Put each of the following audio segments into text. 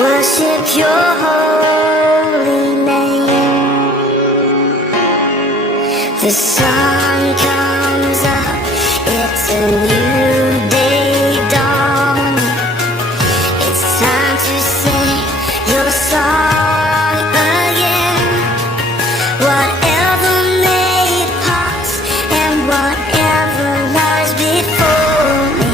worship your holy name. The sun comes up, it's a new day dawn. It's time to sing your song again. Whatever may pass and whatever lies before me,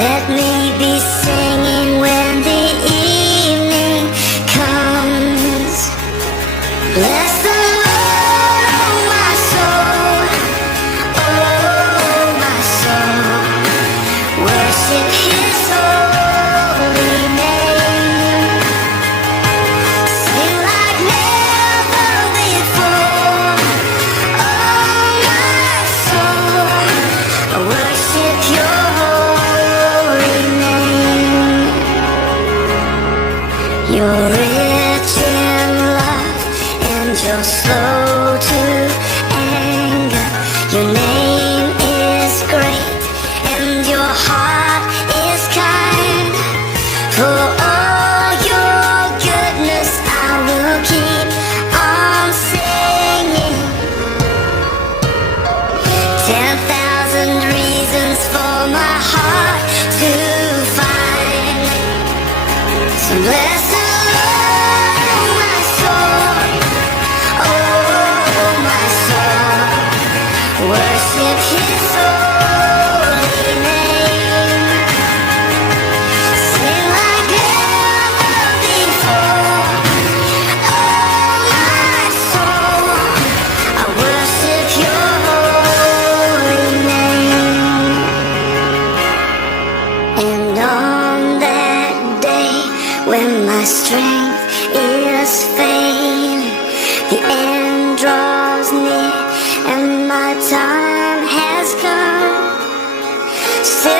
let me be singing when the evening comes. Bless the Lord, oh my soul, oh my soul. Worship His holy name. Sing like never before, oh my soul. Worship Your holy name. You're rich in love and you're slow to anger. Your name is great and your heart is kind. For all your goodness I will keep on singing. 10,000 reasons for my heart to find. So bless the Lord, oh my soul, oh my soul. Worship His holy name. Sing like never before, oh my soul. I worship Your holy name. And on that day when my strength is failing, the end draws near and my time has come. Still